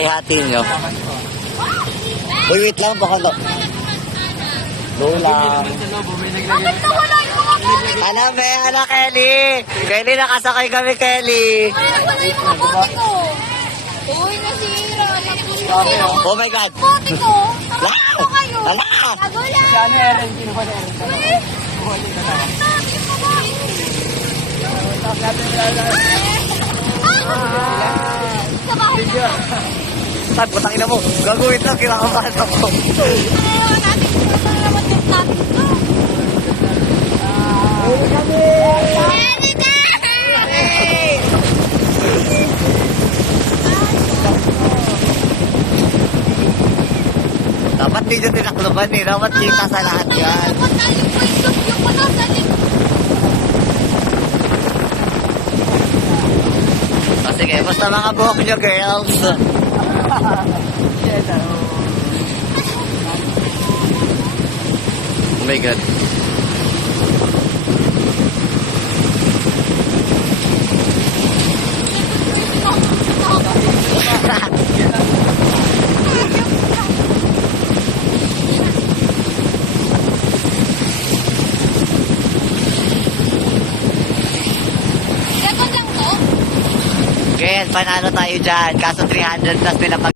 Ihati nyo. Uy, wait lang. Baka to. Go lang. Bakit nawala yung mga bote? Alam eh, anak Kelly. Kelly, nakasakay kami, Kelly. Ay, nawala yung mga bote ko. Uy, nasira. Oh my God. Bote ko. Wala! Ano kayo? Wala! Nagulan. Si ano, Eren, kinuha na Eren. Uy, Tapos natin yung sa bahay na. Saan, putang ina mo. Gagawin lang, kinakabahan ako. Ano natin? Ano naman yung natin to? Dapat hindi nyo tinakluban eh. Dapat kita sa lahat yan. Yung patalim ko yung patalim. O sige, basta mga buhok nyo, girls. Oh my God. Second lang to? Girl, panalo tayo dyan. Kaso 300 plus nila pag